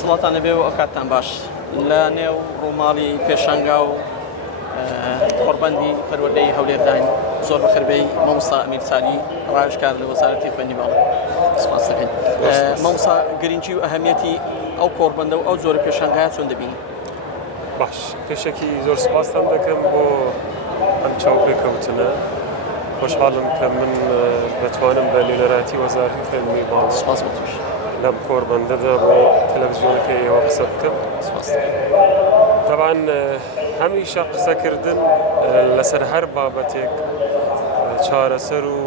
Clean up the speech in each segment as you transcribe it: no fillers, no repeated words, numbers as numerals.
سڵاتان لەبێ و ئەکاتتان باش لە نێو ڕووماڵی پێشەنگا و قۆڕبەندی پەروەردەی هەولێرداین زۆر بەخێربێی مامۆستا ئەمیر سالی ڕاهێژکار لە وەزارەتی خوێندنی باڵا. سپاس دەکەین. مامۆستا گرنگی و ئەهەمیەتی ئەو قۆڕبەندە و ئەو جۆرە پێشەنگایە چۆن دەبینی؟ باش پێشێکی زۆر سپاسان دەکەم بۆ ئەم چاوپێکەوتنە. خۆشحاڵم کە من بتوانم بە لێنەراتی وەزارەتی خوێندنی باڵا سپاس بۆ توش لەم قۆڕبەندەدا بۆ تەلەڤیزیۆنەکەی ئێوە قسە بکەم. سپاس. طبعاً هەمیشە قسەکردن لەسەر هەر بابەتێک چارەسەر و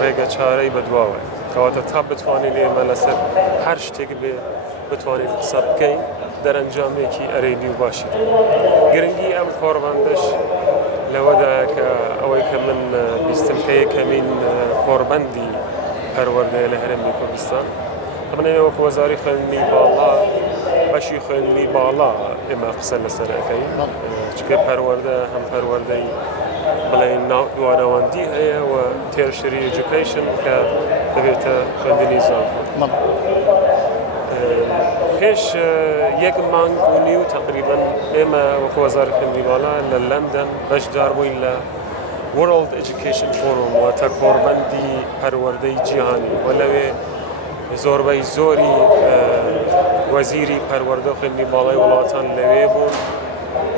ڕێگە چارەی بەدواوە، کەواتە تا بتوانین ئێمە لەسەر هەر شتێک بێ بتوانین قسە بکەین دەرەنجامێکی ئەرێبی و باشی. گرنگی ئەم قۆڕبەندەش لەوەدایە کە ئەوەی کە من بیستم کە یەکەمین قۆڕبەندی پەروەردەیە لە هەرێمی کوردستان. ئەمە وەکو وەزاری خوێندنی باڵا بەشی خوێندنی باڵا ئێمە قسە لەسەر ئەەکەین، چکە پەروەردە هەم پەروەردەی بڵێن دوانەوەندی هەیە و تێرشری ئێجوکیشن کە دەبێتە خوێندنی زانکۆ. پێش یەک مانگ و نیو تقریباً ئێمە وەکو وەزاری خوێندنی باڵا لە لەندەن بەشدار بووین لە World Education Forum واتە قۆڕبەندی پەروەردەی جیهانی و لەوێ زۆربەی زۆری وەزیری پەروەردە و خوێندنی باڵای وڵاتان لەوێ بوون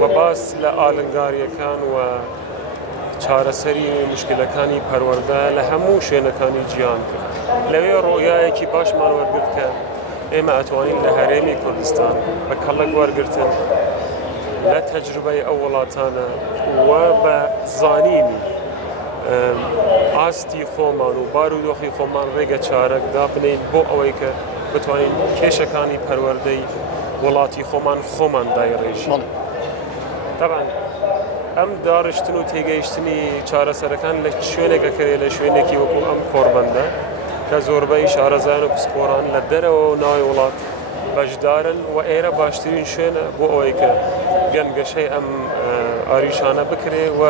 و باس لە ئالنگاریەکان و چارەسەری مشکلەکانی پەروەردە لە هەموو شوێنەکانی جیهان کرد. لەوێ ڕۆیایەکی باشمان وەرگرت کە ئێمە ئەتوانین لە هەرێمی کوردستان بە کەڵک وەرگرتن لە تەجروبەی ئەو وڵاتانە و بە زانینی ئاستی خۆمان و بارودۆخی خۆمان ڕێگە چارەکدا بنین بۆ ئەوەی کە بتوانین کێشەکانی پەروەردەی وڵاتی خۆمان دایڕێژین. طبعاً ئەم داڕشتن و تێگەیشتنی چارەسەرەکان لە شوێنێکەکەرێ لە شوێنێکی وەکو ئەم قۆڕبەندە کە زۆربەی شارەزایان و پسپۆران لە دەرەوە و ناوی وڵات بەشدارن و ئێرە باشترین شوێنە بۆ ئەوەی کە گەنگەشەی ئەم ئاریشانە بکرێ و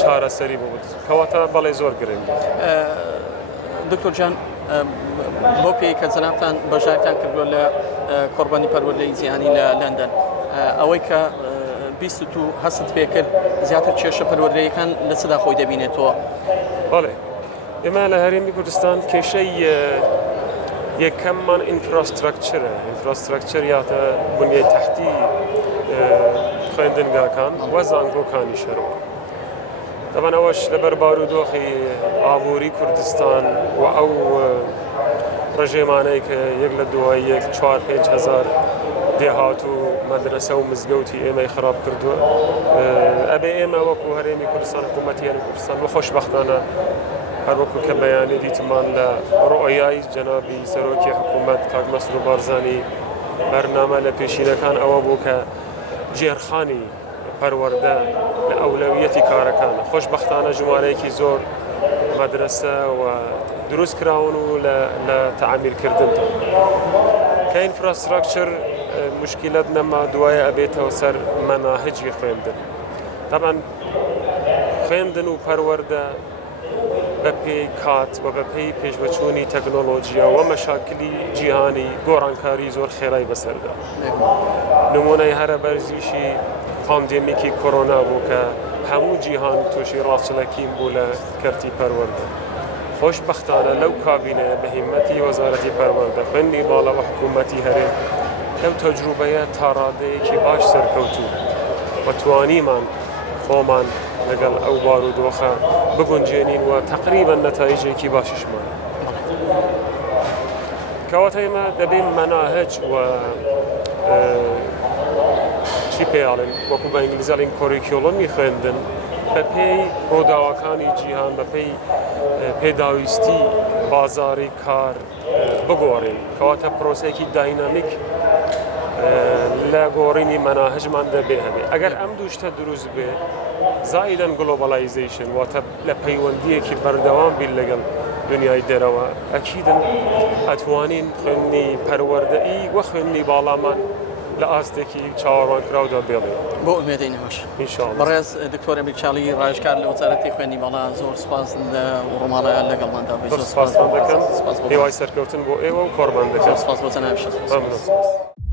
چارەسەری بۆ بێت، کەواتە بەڵێ زۆر گرنگە. دکتۆر جان، بۆ پێی کە جەنابتان بەژارتان کردووە لە قۆڕبەندی پەروەردەی جیهانی لە لەندەن، ئەوەی کە بیست و هەست پێ کرد زیاتر کێشە پەروەردەیەکان لە چدا خۆی دەبینێتەوە؟ بەڵێ ئێمە لە هەرێمی کوردستان کێشەی یەکەممان ئینفراستراکچەر یاتە بنیەی تەحتی خوێندنگاکان و زانکۆکانی شەرەوە. طبعاً ئەوەش لەبەر بارودۆخی ئابووری کوردستان و ئەو ڕژێمانەی کە یەک لە دوای یەک 4-5 هەزار دێهات و مەدرسە و مزگەوتی ئێمەی خراپ کردووە. ئەبێ ئێمە وەکو هەرێمی کوردستان حکوومەتی هەرێمی کوردستان و خۆشبەختانە هەر وەکو کە بەیانی دیتمان لە ڕۆیای جەنابی سەرۆکی حکوومەت کاک مەسرور بارزانی بەرنامە لە پێشینەکان ئەوە بوو کە جێرخانی پەروەردە لە ئەولەویەتی کارەکانە. خۆشبەختانە ژمارەیەکی زۆر مەدرسە و دروست کراون و لە تەعامیرکردن کە ئینفراستراکچەر مشکلات نەما دوایە ئەبێتەوە سەر مەناهجی خوێندن. طبعاً خوێندن و پەروەردە بە پێی کات و بە پێی پێشبەچوونی تەکنۆلۆژیا و مەشاکلی جیهانی گۆڕانکاری زۆر خێرای بەسەردا. نمونەی هەرە بەرزیشی پاندێمیکی کۆرۆنا بوو کە هەموو جیهان تووشی ڕاستچڵەکیم بوو لە کەرتی پەروەردە. خۆشبەختانە لەو کابینەیە بە هیمەتی وەزارەتی پەروەردە خوێندنی باڵا و حکوومەتی هەرێم لەو تەجروبەیە تا ڕادەیەکی باش سەرکەوتوو و توانیمان خۆمان لەگەڵ ئەو بارودۆخە بگونجێنین و تقریباً نەتایجێکی باشیشمان. کەواتە ئێمە دەبێت مەناهج و چی پێیاڵێن وەکو بە ئینگلیزیڵین کۆریکیۆڵۆمی خوێندن بە پێی ڕووداوەکانی جیهان بە پێی پێداویستی بازاری کار بگۆڕین، کەواتە پرۆسەیەکی داینامیک لە گۆڕینی مەناهجمان دەبێ هەبێ. ئەگەر ئەم دوو شتە دروست بێ زائیدەن گلۆبەڵایزیشن واتە لە پەیوەندیەکی بەردەوام بین لەگەڵ دنیای دەرەوە، ئەکیدن ئەتوانین خوێندنی پەروەردەئی وە خوێندنی باڵامان لە ئاستێکی چاوەڕوانکراودا بێڵێ بۆ ئومێدەی نەمەش ئینشاءڵڵا. بەڕێز دکتۆر ئەمیر چاڵی ڕاژکار لە وەزارەتی خوێندنی باڵا زۆر سپاس لە ڕۆماڵە لەگەڵماندا بێت. زۆر سپاس دەکەم هێوای سەرکەوتن بۆ ئێوە و قۆربان دەکەم. سپاس بۆ جەناب شەخص. مەمنون.